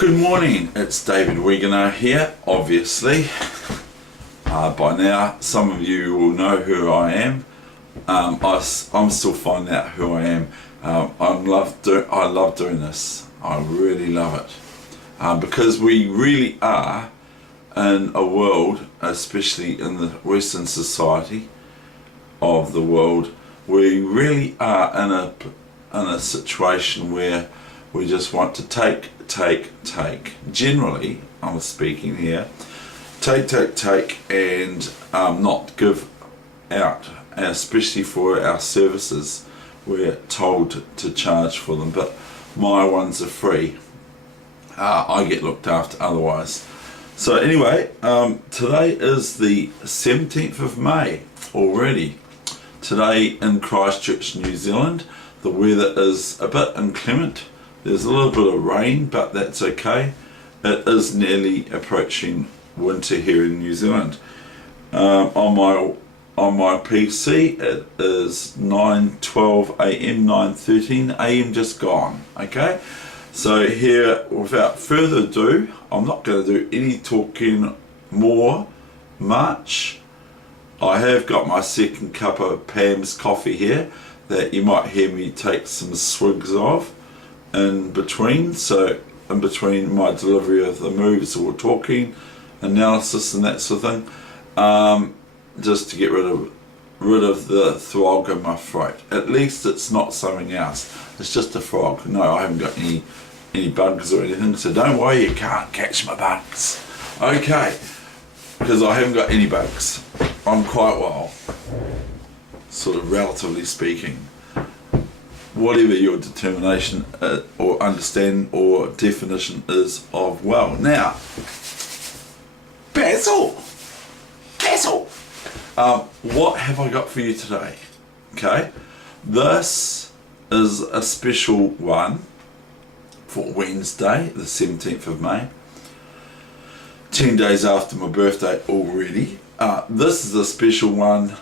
Good morning, it's David Weegenaar here, obviously. By now, some of you will know who I am. I'm still finding out who I am. I love doing this. I really love it. Because we really are in a world, especially in the Western society of the world, we really are in a situation where we just want to take. Generally, I'm speaking here, take, and not give out. And especially for our services, we're told to charge for them, but my ones are free. I get looked after otherwise. So anyway, today is the 17th of May already. Today in Christchurch, New Zealand, the weather is a bit inclement. There's a little bit of rain, but that's okay. It is nearly approaching winter here in New Zealand. On my PC, it is 9:12 a.m., 9:13 a.m. just gone. Okay, so here, without further ado, I'm not going to do any talking much. I have got my second cup of Pam's coffee here that you might hear me take some swigs of in between. So in between my delivery of the moves or talking, analysis and that sort of thing, just to get rid of the frog in my throat. At least it's not something else. It's just a frog. No, I haven't got any bugs or anything, so don't worry, you can't catch my bugs. Okay, because I haven't got any bugs. I'm quite well, sort of relatively speaking. Whatever your determination or understanding or definition is of well. Now, Basil, what have I got for you today? Okay, this is a special one for Wednesday, the 17th of May. 10 days after my birthday already. This is a special one.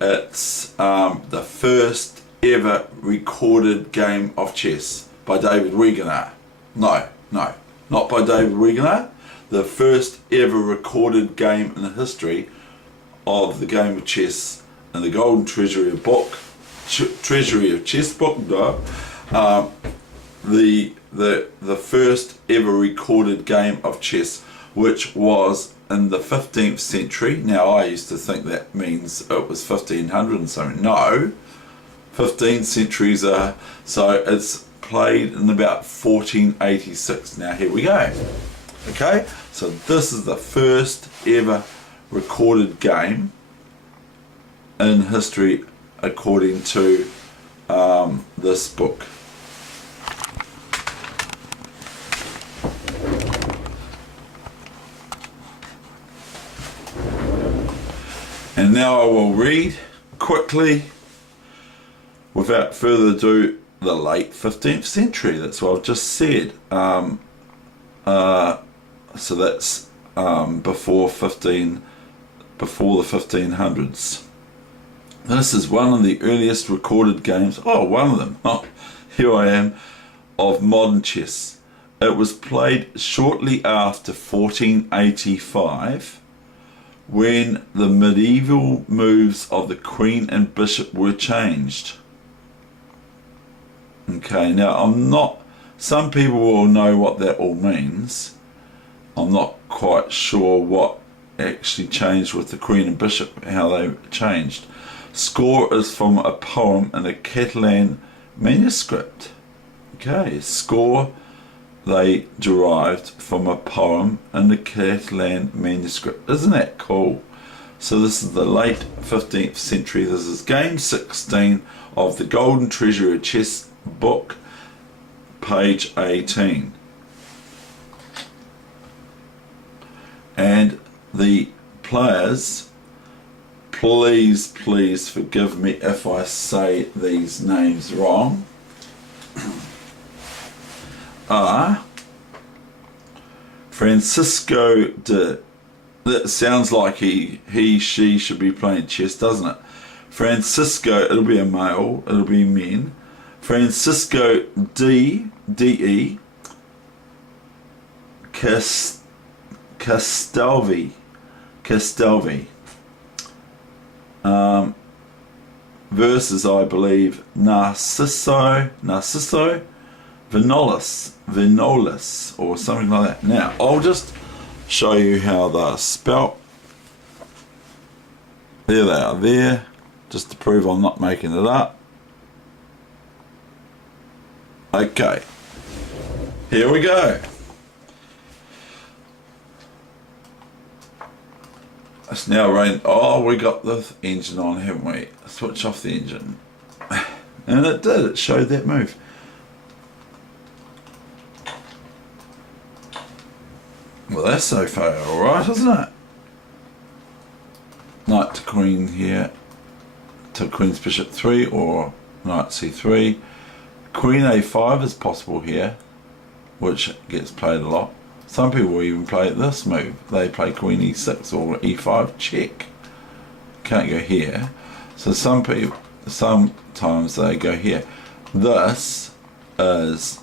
It's the first ever recorded game of chess by David Weegenaar. No, not by David Weegenaar. The first ever recorded game in the history of the game of chess in the Golden Treasury of Chess book. The first ever recorded game of chess, which was in the 15th century. Now I used to think that means it was 1500 and something. No. 15 centuries so it's played in about 1486. Now here we go. Okay, so this is the first ever recorded game in history according to this book. And now I will read quickly, without further ado, the late 15th century. That's what I've just said. So that's before the 1500s. This is one of the earliest recorded games. Oh, one of them. Oh, here I am, of modern chess. It was played shortly after 1485, when the medieval moves of the queen and bishop were changed. Okay, now some people will know what that all means. I'm not quite sure what actually changed with the queen and bishop, how they changed. Score is from a poem in a Catalan manuscript. Okay, score they derived from a poem in the Catalan manuscript. Isn't that cool? So this is the late 15th century. This is game 16 of the Golden Treasury Chess book, page 18. And the players, please forgive me if I say these names wrong, are Francisco de... That sounds like she should be playing chess, doesn't it? Francisco, it'll be a male, it'll be men. Francisco D.E. Castelvi. Versus, I believe, Narciso Vinolis, or something like that. Now, I'll just show you how they're spelt. There they are there, just to prove I'm not making it up. Okay, here we go. It's now rain. Oh, we got the engine on, haven't we? Switch off the engine. And it did, it showed that move. Well, that's so far alright, isn't it? Knight to queen here, to queen's bishop 3, or knight c3. Queen a5 is possible here, which gets played a lot. Some people will even play this move. They play queen e6 or e5 check. Can't go here. So some people, sometimes they go here. This is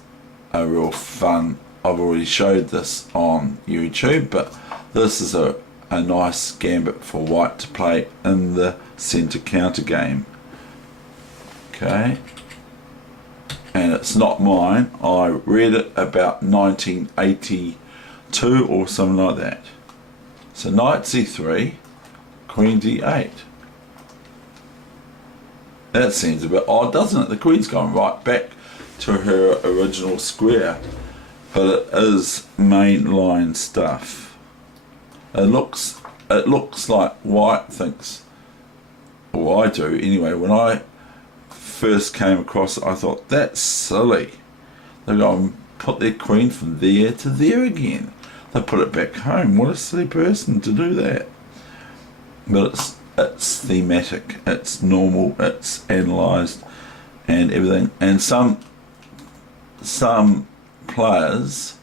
a real fun. I've already showed this on YouTube, but this is a nice gambit for white to play in the centre counter game. Okay. And it's not mine. I read it about 1982 or something like that. So knight c3, queen d8. That seems a bit odd, doesn't it? The queen's gone right back to her original square, but it is mainline stuff. It looks like white thinks, or I do anyway. When I first came across it, I thought, that's silly. They're going to put their queen from there to there again. They put it back home. What a silly person to do that. But it's thematic, it's normal, it's analysed and everything. And some players,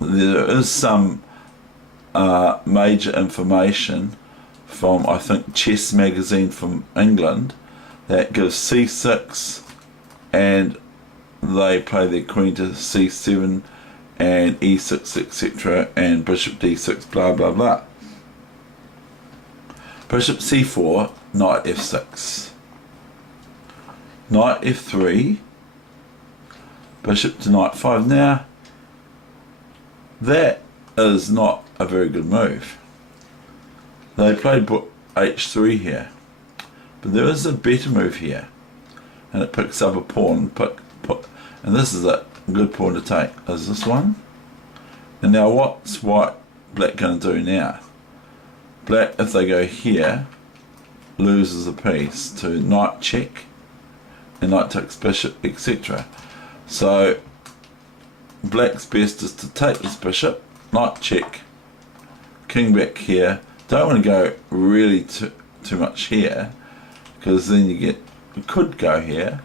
there is some major information from, I think, Chess magazine from England, that gives c6 and they play their queen to c7 and e6, etc., and bishop d6, blah blah blah. Bishop c4, knight f6, knight f3, bishop to knight 5. Now that is not a very good move. They played book h3 here, but there is a better move here, and it picks up a pawn, and this is a good pawn to take, is this one. And now what's black going to do now? Black, if they go here, loses a piece to knight check, and knight takes bishop, etc. So black's best is to take this bishop, knight check, king back here. Don't want to go really too much here, because then you could go here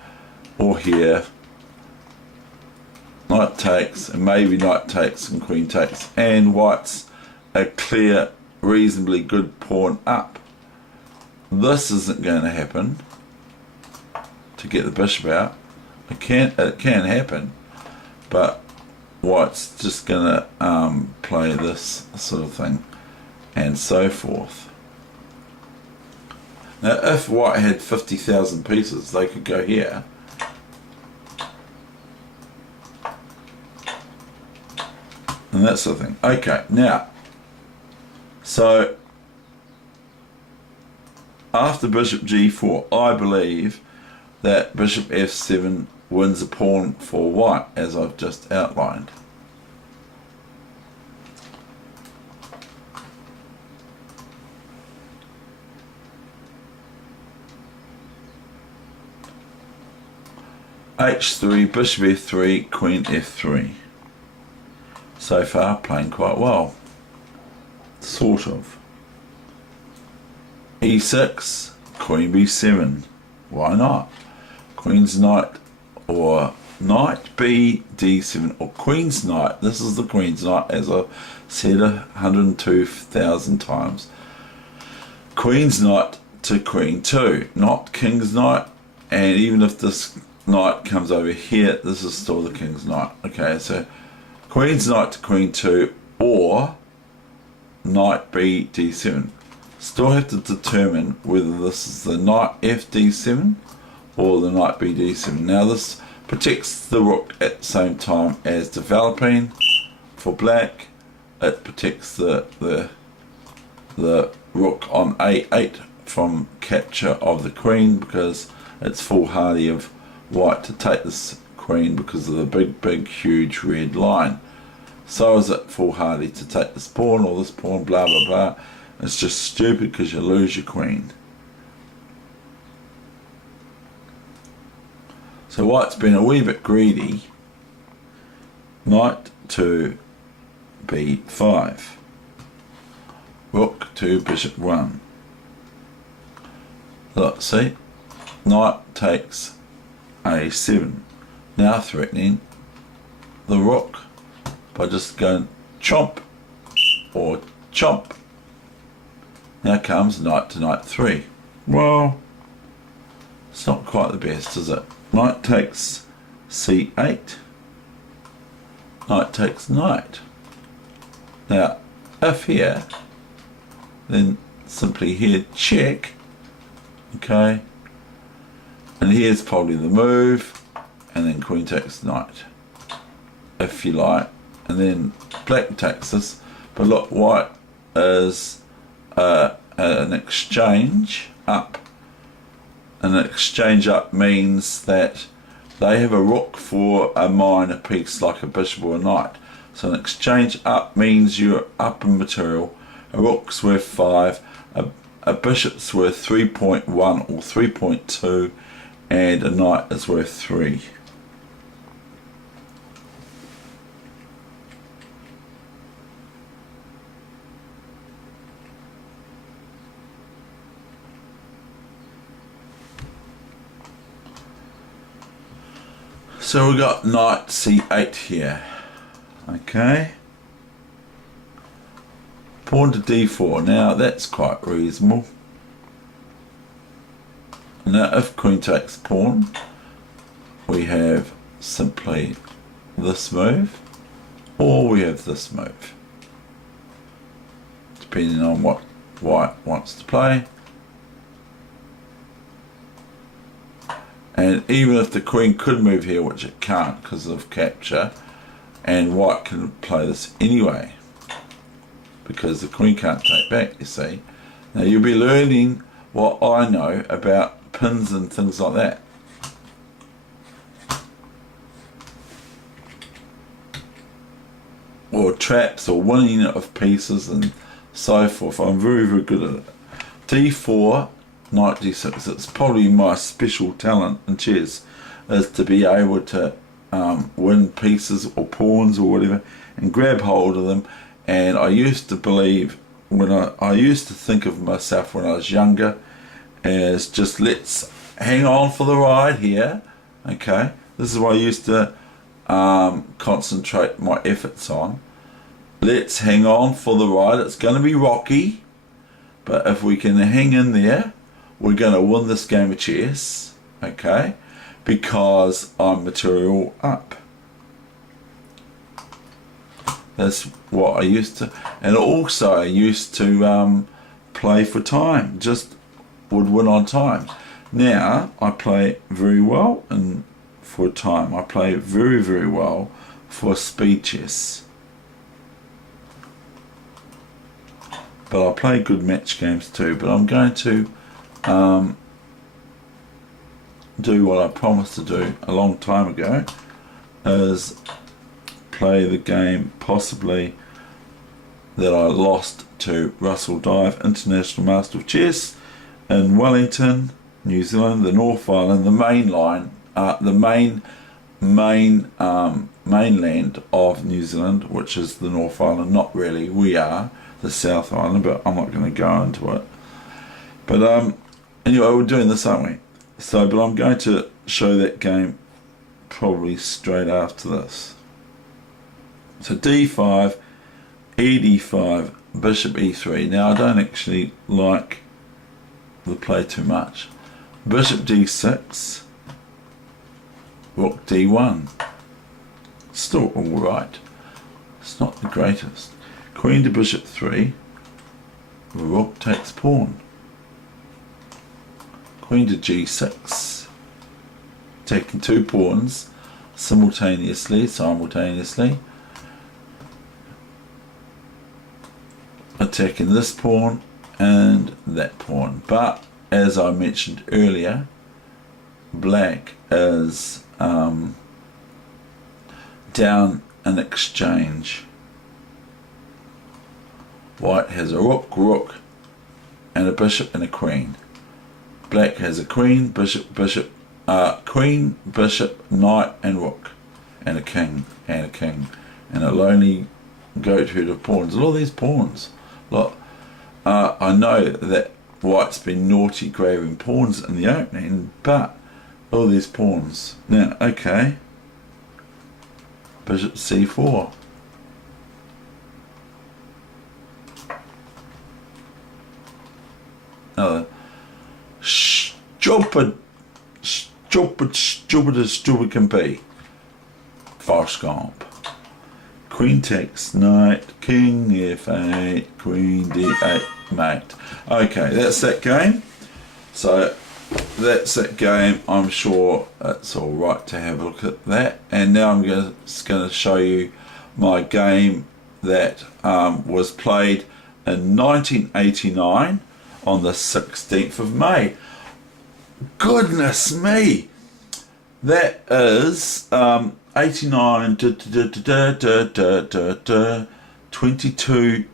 or here, knight takes, and maybe knight takes and queen takes, and white's a clear, reasonably good pawn up. This isn't going to happen to get the bishop out. It can happen, but white's just going to play this sort of thing, and so forth. Now if white had 50,000 pieces, they could go here, and that sort of thing. Okay, now, so after bishop g4, I believe that bishop f7 wins a pawn for white, as I've just outlined. h3, bishop f3, queen f3. So far playing quite well, sort of. e6, queen b7, why not? Queen's knight, or knight b d7, or queen's knight. This is the queen's knight, as I've said 102,000 times. Queen's knight to queen 2, not king's knight. And even if this knight comes over here, this is still the king's knight. Okay, so Queen's knight to queen 2 or knight b d7. Still have to determine whether this is the knight f d7 or the knight b d7. Now this protects the rook at the same time as developing for black. It protects the rook on a8 from capture of the queen, because it's foolhardy of white to take this queen because of the big huge red line. So is it foolhardy to take this pawn or this pawn, blah blah blah. It's just stupid because you lose your queen. So white's been a wee bit greedy. Knight to b5. Rook to bishop 1. Look, see? Knight takes a7. Now threatening the rook by just going chomp or chomp. Now comes knight to knight 3. Well, it's not quite the best, is it? Knight takes c8. Knight takes knight. Now, if here, then simply here check. Okay. And here's probably the move, and then queen takes knight, if you like, and then black takes this. But look, white is an exchange up. An exchange up means that they have a rook for a minor piece like a bishop or a knight. So an exchange up means you're up in material. A rook's worth 5, a bishop's worth 3.1 or 3.2, and a knight is worth 3. So we got knight c8 here. Okay. Pawn to d4. Now that's quite reasonable. Now if queen takes pawn, we have simply this move, or we have this move, depending on what white wants to play. And even if the queen could move here, which it can't because of capture, and white can play this anyway, because the queen can't take back, you see. Now you'll be learning what I know about pins and things like that. Or traps or winning of pieces and so forth. I'm very good at it. d4, knight d6, it's probably my special talent in chess, is to be able to win pieces or pawns or whatever and grab hold of them. And I used to believe, when I used to think of myself when I was younger as just, let's hang on for the ride here. Okay, this is what I used to concentrate my efforts on. Let's hang on for the ride. It's going to be rocky, but if we can hang in there, we're going to win this game of chess. Okay, because I'm material up. That's what I used to, and also I used to play for time, just would win on time. Now I play very well and for time. I play very well for speed chess. But I play good match games too. But I'm going to do what I promised to do a long time ago, is play the game possibly that I lost to Russell Dive, International Master of Chess in Wellington, New Zealand, the North Island, the main line, the mainland of New Zealand, which is the North Island. Not really, we are the South Island, but I'm not going to go into it. But anyway, we're doing this, aren't we? So, but I'm going to show that game probably straight after this. So d5, ed5, bishop e3. Now I don't actually like the play too much. Bishop d6, rook d1. Still alright. It's not the greatest. Queen to bishop 3. Rook takes pawn. Queen to g6. Taking 2 pawns simultaneously. Attacking this pawn and that pawn. But as I mentioned earlier, black is down an exchange. White has a rook, and a bishop and a queen. Black has a queen, queen, bishop, knight and rook, and a king, and it'll only go to the pawns. Look at these pawns. Look, I know that white's been naughty grabbing pawns in the opening, but all these pawns. Now, okay, bishop c4. Stupid as stupid can be. Farscamp. Queen takes knight, king f8, queen d8, mate. Okay, that's that game. So that's that game. I'm sure it's all right to have a look at that. And now I'm just going to show you my game that was played in 1989 on the 16th of May. Goodness me, that is 89 28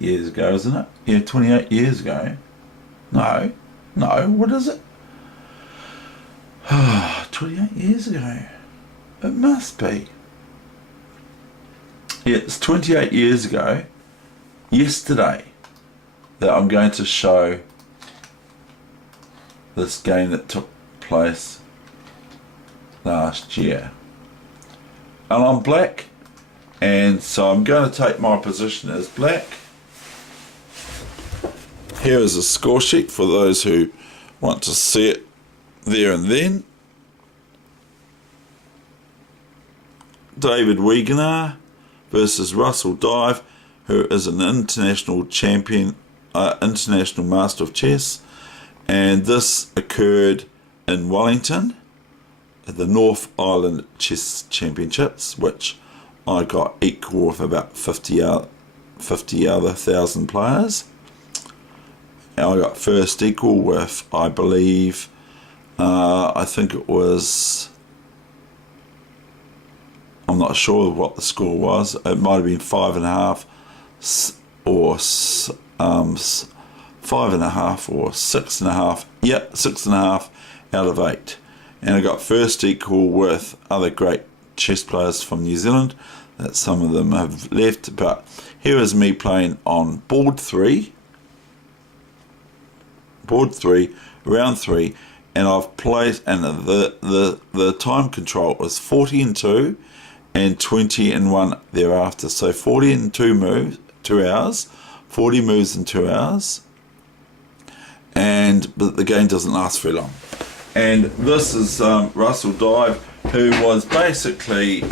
years ago, isn't it? Yeah, 28 years ago. No, what is it? 28 years ago. It must be. Yeah, it's 28 years ago, yesterday, that I'm going to show this game that took place last year. And I'm black, and so I'm going to take my position as black. Here is a score sheet for those who want to see it there and then. David Weegenaar versus Russell Dive, who is an international champion, international master of chess. And this occurred in Wellington at the North Island Chess Championships, which I got equal with about 50 other 1,000 players. And I got first equal with, I believe, I think it was, I'm not sure what the score was. It might have been 5.5 or 5.5 or 6.5. Yep, 6.5 out of 8. And I got first equal with other great chess players from New Zealand. That some of them have left, but here is me playing on board 3, round 3, and I've played, and the time control was 40 and 2 and 20 and 1 thereafter. So 40 and 2 moves, 2 hours, 40 moves in 2 hours. But the game doesn't last very long. And this is Russell Dive, who was basically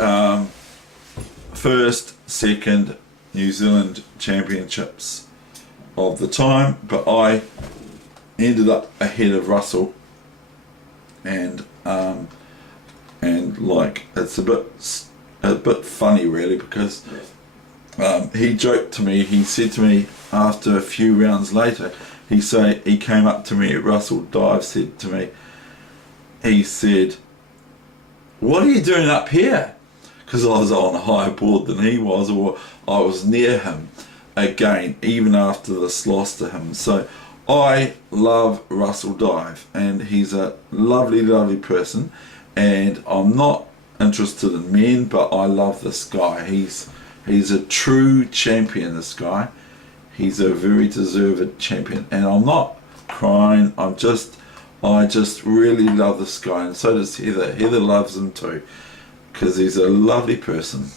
first, second New Zealand championships of the time, but I ended up ahead of Russell, and like it's a bit funny really, because he joked to me. He said to me after a few rounds later, he came up to me, Russell Dive said to me, he said, "What are you doing up here?" Because I was on a higher board than he was, or I was near him again, even after this loss to him. So I love Russell Dive, and he's a lovely, lovely person, and I'm not interested in men, but I love this guy. He's a true champion, this guy. He's a very deserved champion, and I'm not crying. I just really love this guy, and so does Heather. Heather loves him too, because he's a lovely person.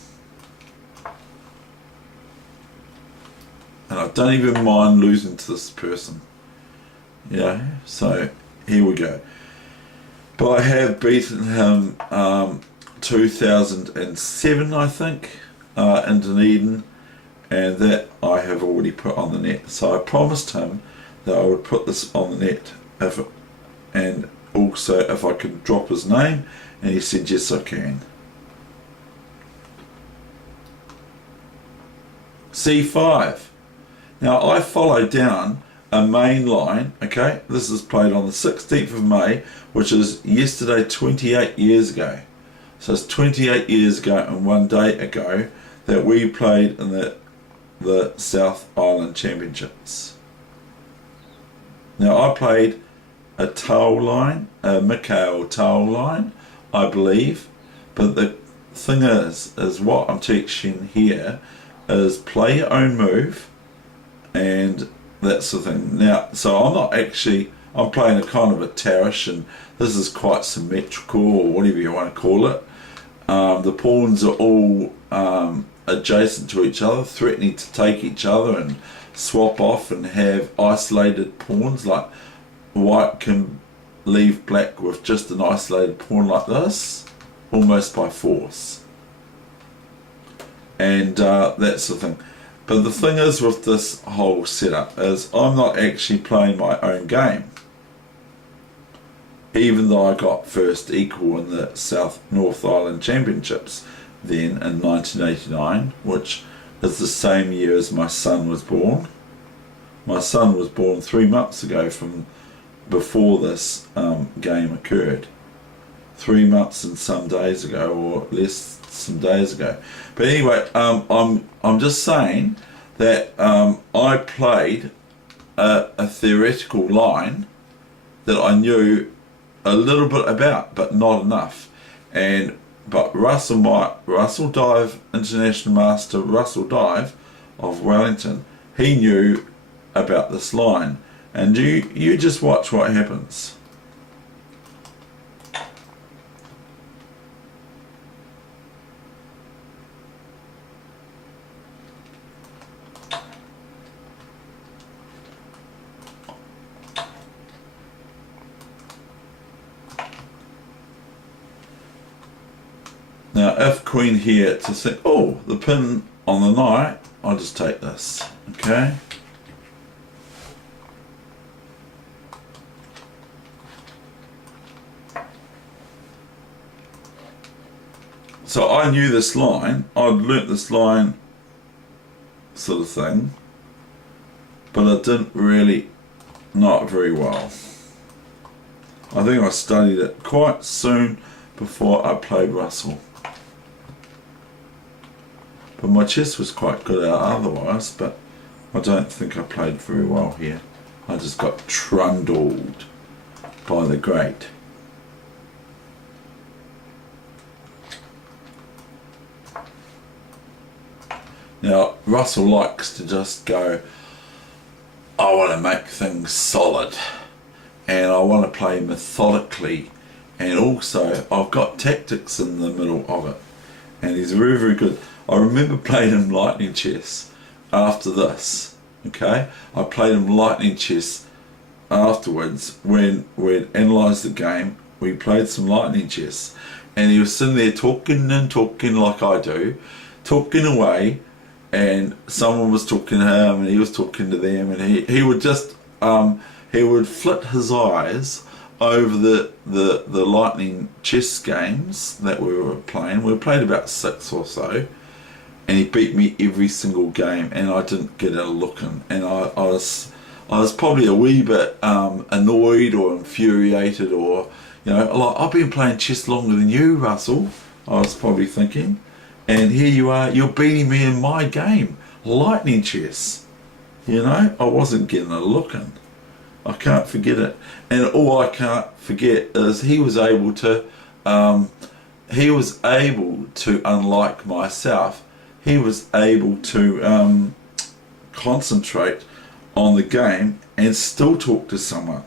And I don't even mind losing to this person. Yeah, so here we go. But I have beaten him 2007, I think, in Dunedin, and that I have already put on the net. So I promised him that I would put this on the net, and also if I could drop his name, and he said yes I can. C5. Now I follow down a main line, okay, this is played on the 16th of May, which is yesterday 28 years ago. So it's 28 years ago and 1 day ago that we played in the South Island Championships. Now I played a tail line, a Mikhail tail line, I believe, but the thing is what I'm teaching here is play your own move, and that's the thing. Now, so I'm playing a kind of a tarish, and this is quite symmetrical, or whatever you want to call it. The pawns are all adjacent to each other, threatening to take each other and swap off and have isolated pawns, like white can leave black with just an isolated pawn like this, almost by force. And that's the thing. But the thing is with this whole setup is I'm not actually playing my own game. Even though I got first equal in the North Island Championships then in 1989, which is the same year as my son was born. My son was born 3 months ago from before this game occurred. 3 months and some days ago, or less some days ago. But anyway, I'm just saying that I played a theoretical line that I knew a little bit about, but not enough. But Russell Dive, International Master Russell Dive of Wellington, he knew about this line, and you just watch what happens. Now if Queen here to think, oh, the pin on the knight, I'll just take this, okay? So I knew this line, I'd learnt this line sort of thing, but I didn't really know it very well. I think I studied it quite soon before I played Russell. But my chess was quite good otherwise, but I don't think I played very well here. I just got trundled by the great. Now, Russell likes to just go, I want to make things solid, and I want to play methodically, and also I've got tactics in the middle of it, and he's very, very good. I remember playing him lightning chess after this, okay? I played him lightning chess afterwards when we'd analysed the game. We played some lightning chess, and he was sitting there talking and talking like I do, talking away, and someone was talking to him and he was talking to them, and he would just he would flit his eyes over the lightning chess games that we were playing. We played about 6 or so, and he beat me every single game, and I didn't get a look in, and I was probably a wee bit annoyed or infuriated, or like, I've been playing chess longer than you, Russell, I was probably thinking, and here you are, you're beating me in my game, lightning chess. I wasn't getting a look in. I can't forget it. And all I can't forget is he was able to unlike myself, he was able to concentrate on the game and still talk to someone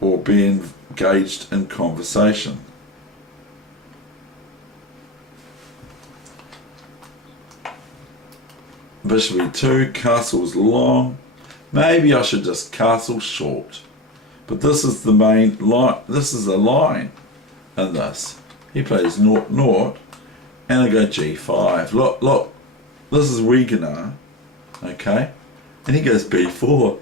or be engaged in conversation. Bishop e2, castle's long. Maybe I should just castle short. But this is the main line. This is a line in this. He plays naught naught. and I go G5. Look, this is Weegenaar, okay, and he goes B4.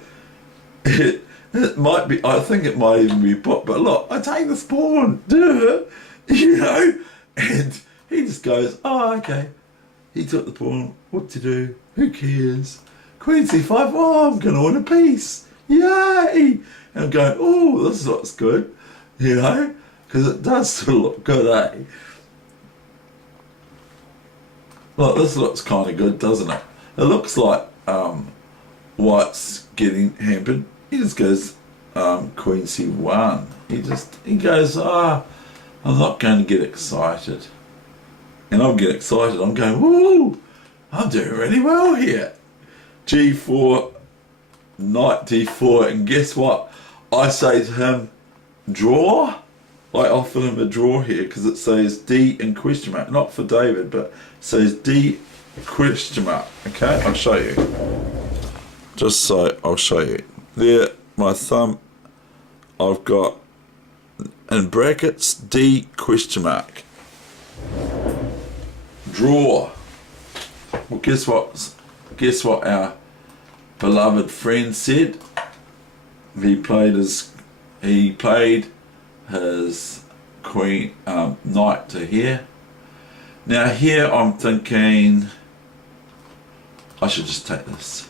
It might be, I think it might even be put, but look, I take this pawn, you know, and he just goes, oh, okay, he took the pawn, what to do, who cares, Queen C5, oh, I'm going to win a piece, yay, and I'm going, oh, this looks good, you know, because it does sort of look good, eh? Look, this looks kind of good, doesn't it? It looks like White's getting hampered. He just goes Queen C1. He goes, I'm not going to get excited. And I'm getting excited. I'm going, woo, I'm doing really well here. G4, Knight D4, and guess what? I say to him, draw. I offer him a draw here because it says D in question mark. Not for David, but it says D question mark. Okay, I'll show you. Just so I'll show you. There, my thumb, I've got in brackets D question mark. Draw. Well, guess what our beloved friend said? He played his queen knight to here. Now here I'm thinking I should just take this.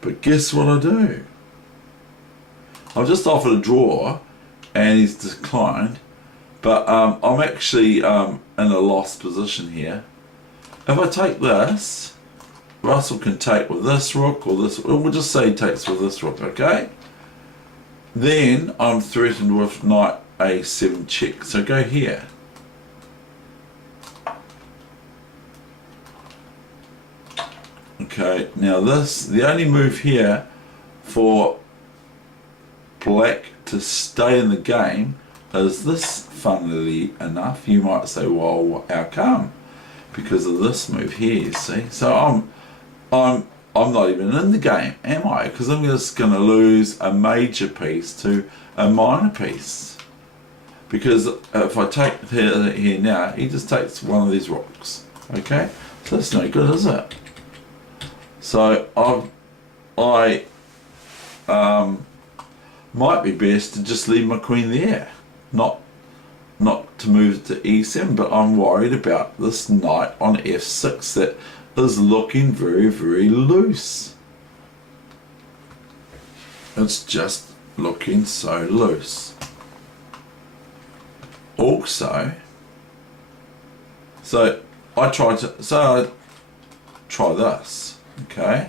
But guess what I do? I've just offered a draw and he's declined, but I'm actually in a lost position here. If I take this, Russell can take with this rook or this, we'll just say he takes with this rook, okay? Then I'm threatened with knight A7 check, so go here. Okay, now this, the only move here for black to stay in the game is this, funnily enough. You might say, well, how come? Because of this move here, you see. So I'm not even in the game, am I? Because I'm just going to lose a major piece to a minor piece. Because if I take here now, he just takes one of these rocks. Okay, so that's no good, is it? So I might be best to just leave my queen there, not to move it to E7, but I'm worried about this knight on F6 that is looking very, very loose. It's just looking so loose. Also, so I try this, okay?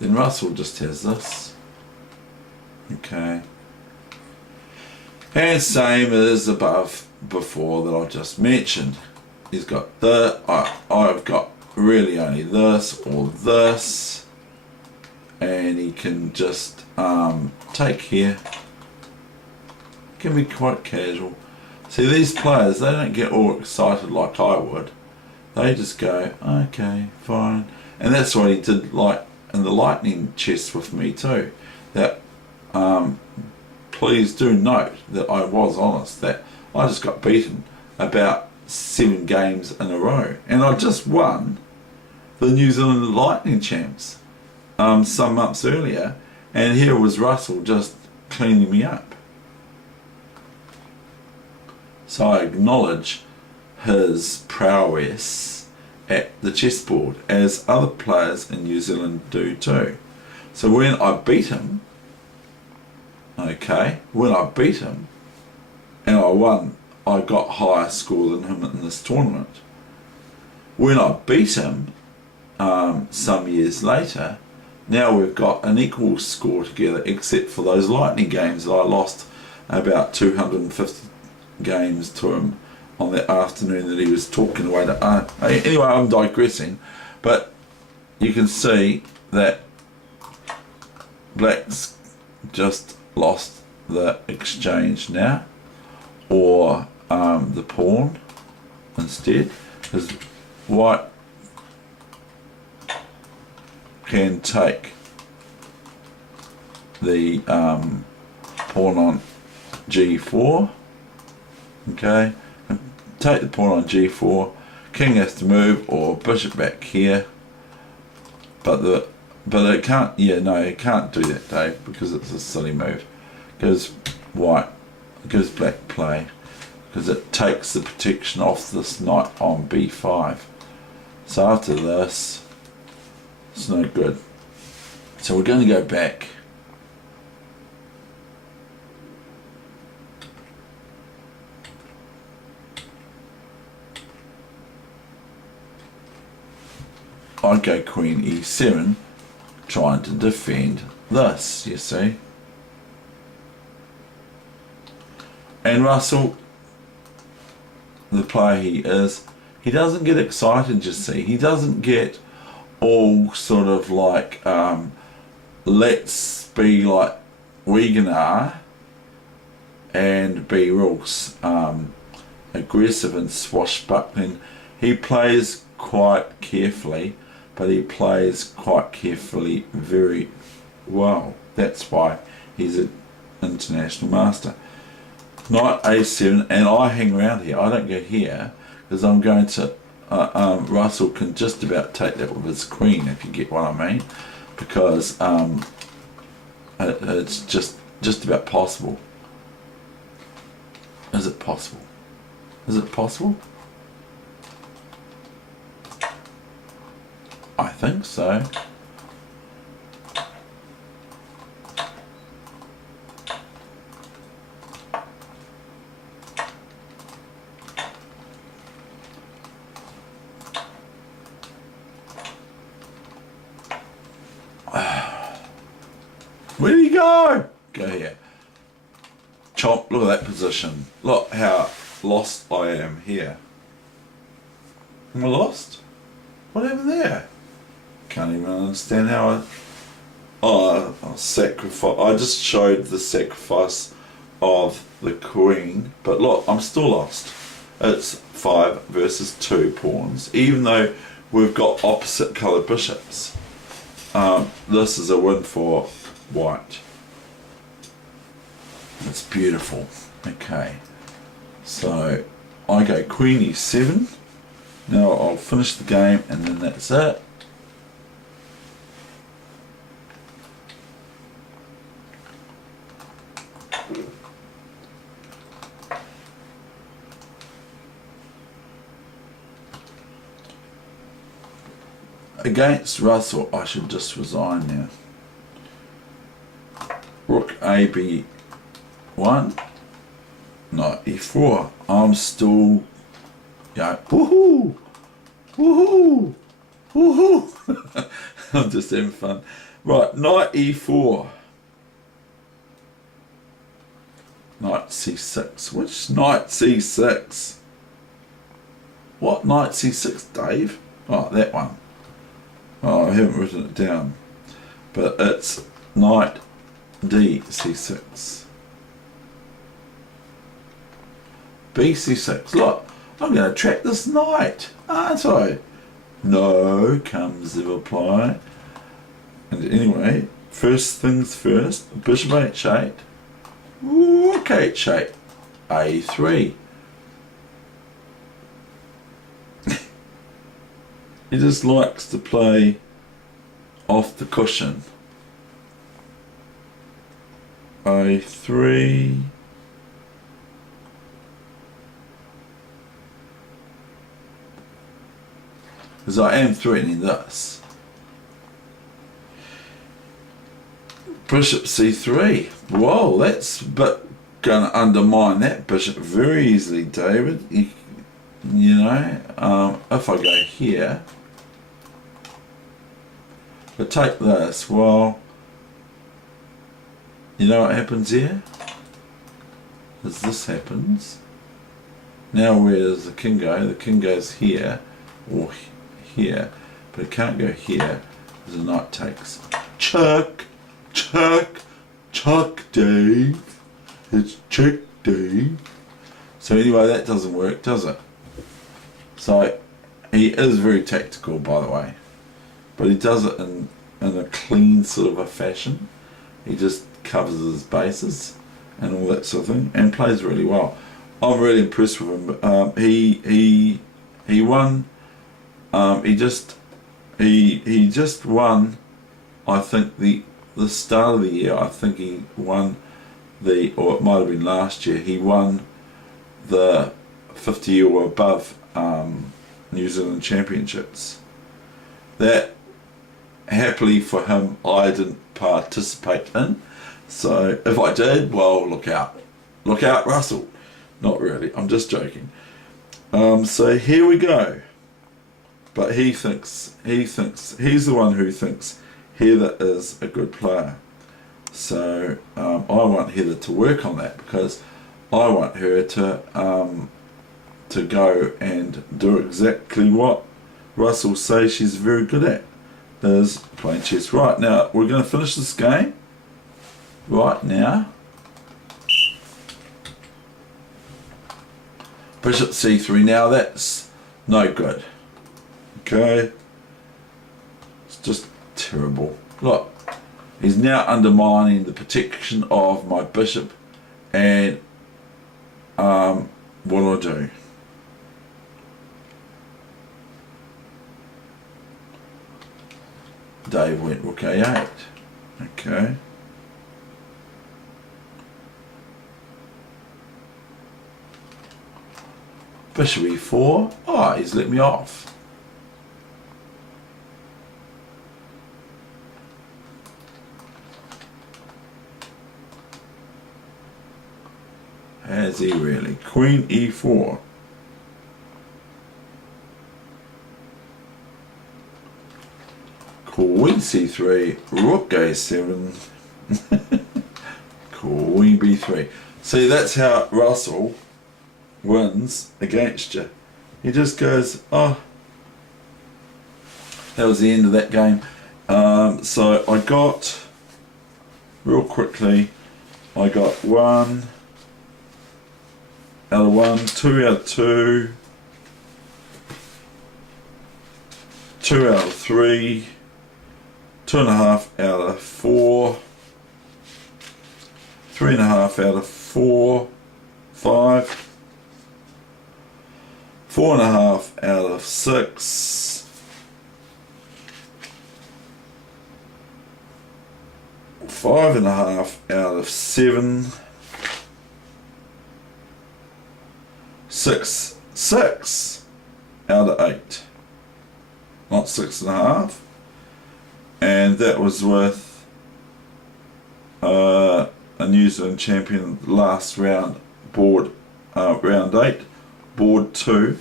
Then Russell just has this, okay? And same as above before that I just mentioned. He's got I've got really only this or this, and he can just take here. Can be quite casual. See, these players, they don't get all excited like I would. They just go, okay, fine. And that's what he did, like in the lightning chess with me too. That please do note that I was honest, that I just got beaten about 7 games in a row, and I just won the New Zealand Lightning Champs some months earlier, and here was Russell just cleaning me up. So I acknowledge his prowess at the chessboard, as other players in New Zealand do too. So when I beat him, okay, when I beat him and I won, I got higher score than him in this tournament. When I beat him some years later, now we've got an equal score together, except for those lightning games that I lost about 250 games to him on that afternoon that he was talking away to. Anyway, I'm digressing, but you can see that Black's just lost the exchange now, or the pawn instead, because White can take the pawn on G4, Okay, and take the pawn on g4. King has to move, or bishop back here. But it can't. Yeah, no, it can't do that, Dave, because it's a silly move. Gives white, gives black play, because it takes the protection off this knight on b5. So after this, it's no good. So we're going to go back. I go queen e7, trying to defend this, you see. And Russell, the player he is, he doesn't get excited, you see. He doesn't get all sort of like, let's be like Weegenaar and be real aggressive and swashbuckling. He plays quite carefully, but he plays quite carefully very well. That's why he's an international master. Knight a7, and I hang around here. I don't go here because I'm going to Russell can just about take that with his queen, if you get what I mean, because it's just about possible. Is it possible? Is it possible? I think so. Where do you go? Go here. Chomp, look at that position. Look how lost I am here. Am I lost? What happened there? Can't even understand how I sacrifice. I just showed the sacrifice of the queen, but look, I'm still lost. It's 5 versus 2 pawns, even though we've got opposite coloured bishops. This is a win for white. It's beautiful. Okay, so I go queen e7. Now I'll finish the game and then that's it. Against Russell, I should just resign now. Rook a b1, knight e4. I'm still, woohoo, woohoo, woohoo. I'm just having fun. Right, knight e4. Knight c6. Which knight c6? What knight c6, Dave? Oh, that one. Oh, I haven't written it down. But it's knight d c6. b c6. Look, I'm going to track this knight, aren't I? No, comes the reply. And anyway, first things first, bishop h8. Rook h8. a3. He just likes to play off the cushion. a3. Because I am threatening this. Bishop c3. Whoa, that's going to undermine that bishop very easily, David. You know, if I go here, but take this, well, you know what happens here? As this happens, now where does the king go? The king goes here, or here, but it can't go here, because the knight takes. Chuck, chuck, chuck, Dave. It's check, Dave. So anyway, that doesn't work, does it? So he is very tactical, by the way, but he does it in a clean sort of a fashion. He just covers his bases and all that sort of thing, and plays really well. I'm really impressed with him. He won. He just won. I think the start of the year. I think he won or it might have been last year. He won the 50 or above New Zealand Championships. That, happily for him, I didn't participate in. So if I did, well, look out, Russell. Not really. I'm just joking. So here we go. But he's the one who thinks Heather is a good player. So I want Heather to work on that, because I want her to go and do exactly what Russell says she's very good at, is playing chess. Right, now we're going to finish this game right now. Bishop c3. Now that's no good. Okay, it's just terrible. Look, he's now undermining the protection of my bishop, and what do I do? Dave went rook a8. Okay. Bishop e4. Oh, he's let me off. Has he really? Queen e4. Queen c3. Rook a7. Queen b3. See, that's how Russell wins against you. He just goes, oh, that was the end of that game. So I got, real quickly, I got 1 out of 1, 2 out of 2, 2 out of 3, 2.5 out of 4, 3.5 out of 4, 5, 4.5 out of 6, 5.5 out of 7, 6 out of 8, not 6.5, and that was with a New Zealand champion last round, round 8, board 2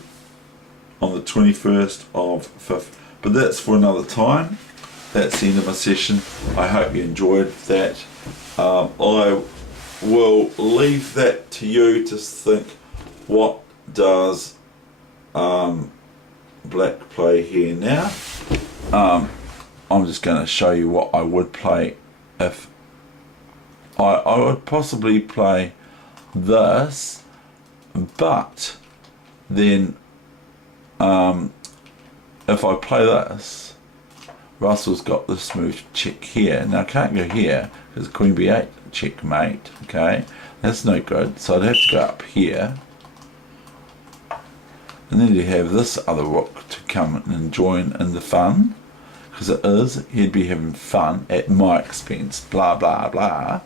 on the 21st of 5th. But that's for another time. That's the end of my session. I hope you enjoyed that. I will leave that to you to think, what does black play here now? I'm just going to show you what I would play if I would possibly play this, but then if I play this, Russell's got this move check here. Now I can't go here because Queen b8 checkmate. Okay, that's no good. So I'd have to go up here, and then you have this other rook to come and join in the fun, because it is, he'd be having fun at my expense. Blah blah blah.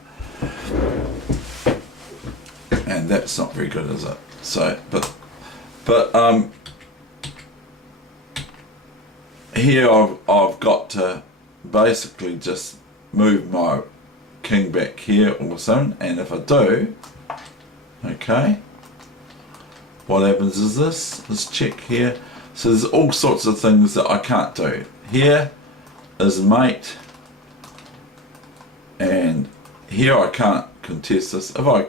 And that's not very good, is it? So, but here I've got to basically just move my king back here or something, and if I do, okay, what happens is this check here. So there's all sorts of things that I can't do. Here is mate, and here I can't contest this. If I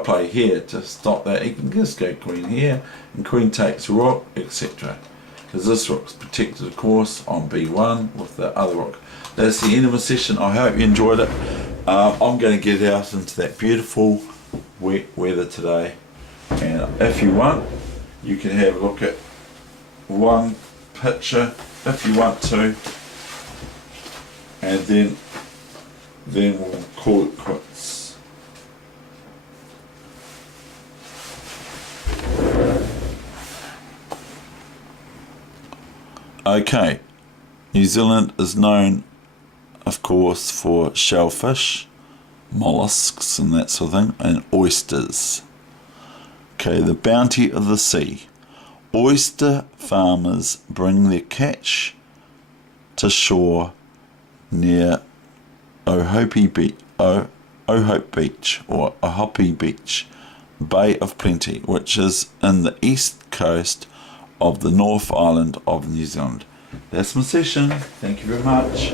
play here to stop that, he can just go queen here, and queen takes rook, etc. Because this rook's protected, of course, on b1 with the other rook. That's the end of my session. I hope you enjoyed it. I'm going to get out into that beautiful wet weather today, and if you want, you can have a look at one picture if you want to, and then we'll call it quits. Okay, New Zealand is known, of course, for shellfish, mollusks and that sort of thing, and oysters. Okay, the bounty of the sea. Oyster farmers bring their catch to shore near Ohope Beach, Bay of Plenty, which is in the east coast of the North Island of New Zealand. That's my session. Thank you very much.